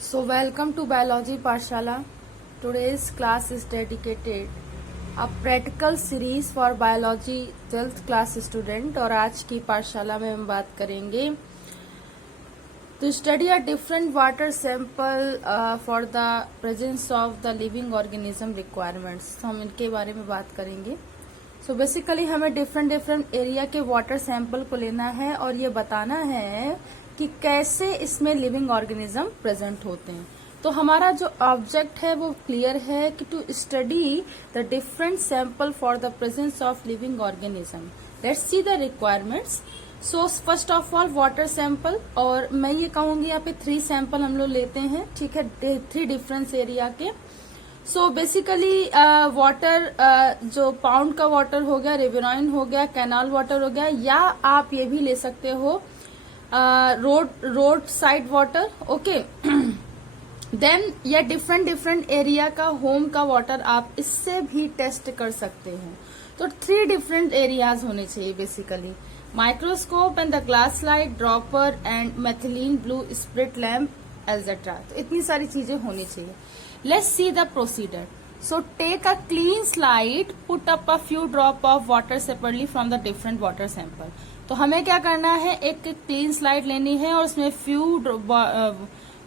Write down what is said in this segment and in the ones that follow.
So welcome to Biology Pathshala. Today's class is dedicated a practical series for biology 12th class student और आज की पाठशाला में हम बात करेंगे to study a different water sample for the presence of the living organism requirements. तो हम इनके बारे में बात करेंगे. So basically हमें डिफरेंट एरिया के वाटर सैंपल को लेना है और ये बताना है कि कैसे इसमें लिविंग ऑर्गेनिज्म प्रेजेंट होते हैं. तो हमारा जो ऑब्जेक्ट है वो क्लियर है कि to study the different sample for the presence of living organism. Let's see the requirements. So first of all water sample, और मैं ये कहूंगी यहाँ पे 3 सैंपल हम लोग लेते हैं, ठीक है, 3 डिफरेंस एरिया के. सो बेसिकली वाटर जो पाउंड का वाटर हो गया, रिवराइन हो गया, कैनाल वाटर हो गया, या आप ये भी ले सकते हो road side water. Okay, then या डिफरेंट एरिया का होम का वाटर आप इससे भी टेस्ट कर सकते हैं. तो 3 डिफरेंट एरियाज होने चाहिए basically, microscope and the glass slide, dropper and methylene blue spirit lamp etcetera. तो इतनी सारी चीजें होनी चाहिए. Let's see the procedure. So take a clean slide, put up a few drop of water separately from the different water sample. तो हमें क्या करना है, एक क्लीन स्लाइड लेनी है और उसमें फ्यू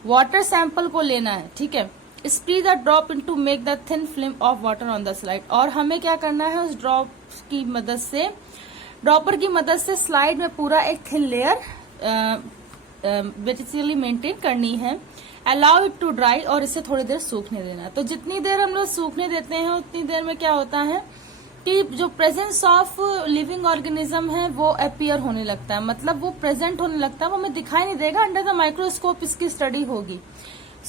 वाटर सैंपल को लेना है, ठीक है. Spread the drop into make the thin film of water on the slide. और हमें क्या करना है, उस ड्रॉपर की मदद से स्लाइड में पूरा एक थिन लेयर बेसिकली मेंटेन करनी है. अलाउ इट टू ड्राई, और इसे थोड़ी देर सूखने देना. तो जितनी देर हम लोग सूखने देते हैं उतनी देर में क्या होता है कि जो प्रेजेंस ऑफ लिविंग ऑर्गेनिज्म है वो अपीयर होने लगता है, मतलब वो प्रेजेंट होने लगता है, वो हमें दिखाई नहीं देगा. अंडर द माइक्रोस्कोप इसकी स्टडी होगी.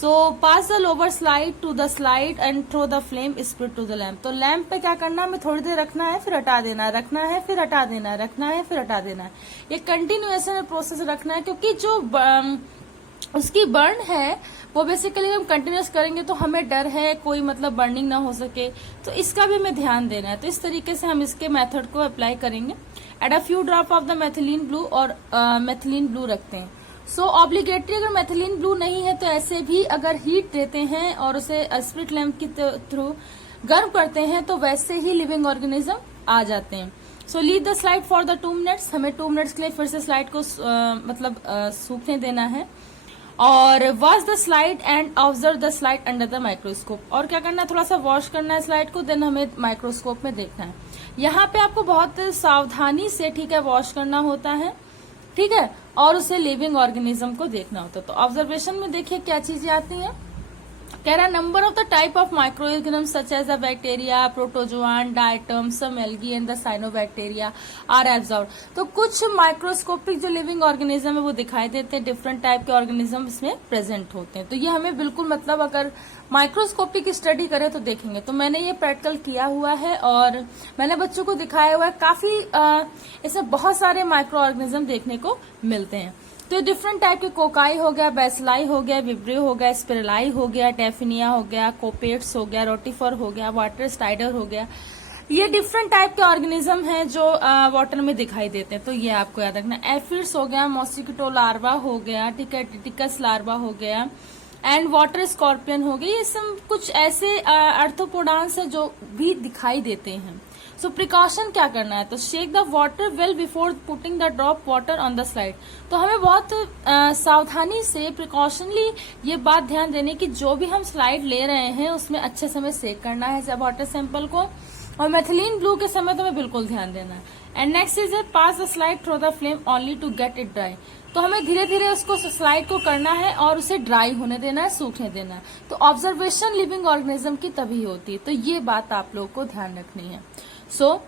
So pass the lower slide to the slide and throw the flame spirit to the lamp. तो लैम्प पे क्या करना है, हमें थोड़ी देर रखना है, फिर हटा देना है, रखना है, फिर हटा देना है, रखना है, फिर हटा देना है. ये कंटिन्यूएशन प्रोसेस रखना है, क्योंकि जो उसकी बर्न है वो बेसिकली हम कंटिन्यूस करेंगे तो हमें डर है कोई मतलब बर्निंग ना हो सके, तो इसका भी हमें ध्यान देना है. तो इस तरीके से हम इसके मेथड को अप्लाई करेंगे. Add a few drop of the methylene blue, और मेथिलीन ब्लू रखते हैं. सो ऑब्लिगेटरी अगर मेथिलीन ब्लू नहीं है तो ऐसे भी अगर हीट देते हैं और उसे स्प्रिट लैम्प के थ्रू गर्म करते हैं तो वैसे ही लिविंग ऑर्गेनिज्म आ जाते हैं. So leave the slide for the 2 minutes. हमें 2 मिनट्स के लिए फिर से स्लाइड को सूखने देना है. और wash the slide and observe the slide under the microscope. और क्या करना है, थोड़ा सा वॉश करना है स्लाइड को, देन हमें माइक्रोस्कोप में देखना है. यहाँ पे आपको बहुत सावधानी से, ठीक है, वॉश करना होता है, ठीक है, और उसे लिविंग ऑर्गेनिज्म को देखना होता है. तो ऑब्जर्वेशन में देखिए क्या चीजें आती हैं. कह रहा number of the type of microorganism such as the bacteria, protozoan, diatom, some algae and the cyanobacteria are absorbed. तो कुछ माइक्रोस्कोपिक जो लिविंग ऑर्गेनिज्म है वो दिखाई देते हैं, डिफरेंट टाइप के ऑर्गेनिज्म इसमें प्रेजेंट होते हैं. तो ये हमें बिल्कुल मतलब अगर माइक्रोस्कोपिक स्टडी करें तो देखेंगे. तो मैंने ये प्रैक्टिकल किया हुआ है और मैंने बच्चों को दिखाया हुआ है. काफी इसमें बहुत सारे माइक्रो ऑर्गेनिज्म देखने को मिलते हैं. तो डिफरेंट टाइप के कोकाई हो गया, बेसलाई हो गया, विब्रियो हो गया, स्पिरलाई हो गया, टेफिनिया हो गया, कोपेट्स हो गया, रोटिफर हो गया, वाटर स्टाइडर हो गया. ये डिफरेंट टाइप के ऑर्गेनिज्म हैं जो वाटर में दिखाई देते हैं. तो ये आपको याद रखना. एफिड्स हो गया, मॉस्किटो लार्वा हो गया, ठीक है, टिटिकस लार्वा हो गया, एंड वाटर स्कॉर्पियन हो गया. ये सब कुछ ऐसे आर्थ्रोपोडांस है जो भी दिखाई देते हैं. सो प्रिकॉशन क्या करना है, तो shake the water well before putting the drop water on the slide. तो हमें बहुत सावधानी से प्रिकॉशनली ये बात ध्यान देने की जो भी हम स्लाइड ले रहे हैं उसमें अच्छे समय सेक करना है वाटर सैंपल को. और मेथिलीन ब्लू के समय तो हमें बिल्कुल ध्यान देना है. And next is pass the slide through the flame only to get it dry. तो हमें धीरे धीरे उसको स्लाइड को करना है और उसे ड्राई होने देना है, सूखने देना है. तो ऑब्जर्वेशन लिविंग ऑर्गेनिज्म की तभी होती है. तो ये बात आप लोग को ध्यान रखनी है. सो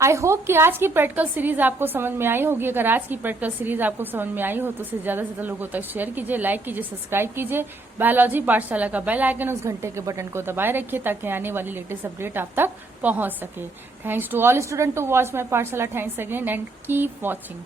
आई होप कि आज की प्रैक्टिकल सीरीज आपको समझ में आई होगी. अगर आज की प्रैक्टिकल सीरीज आपको समझ में आई हो तो उसे ज्यादा से ज्यादा लोगों तक शेयर कीजिए, लाइक कीजिए, सब्सक्राइब कीजिए. बायोलॉजी पाठशाला का बेल आइकन, उस घंटे के बटन को दबाए रखिए ताकि आने वाली लेटेस्ट अपडेट आप तक पहुंच सके. Thanks to all student to watch my Pathshala. Thanks again and keep watching.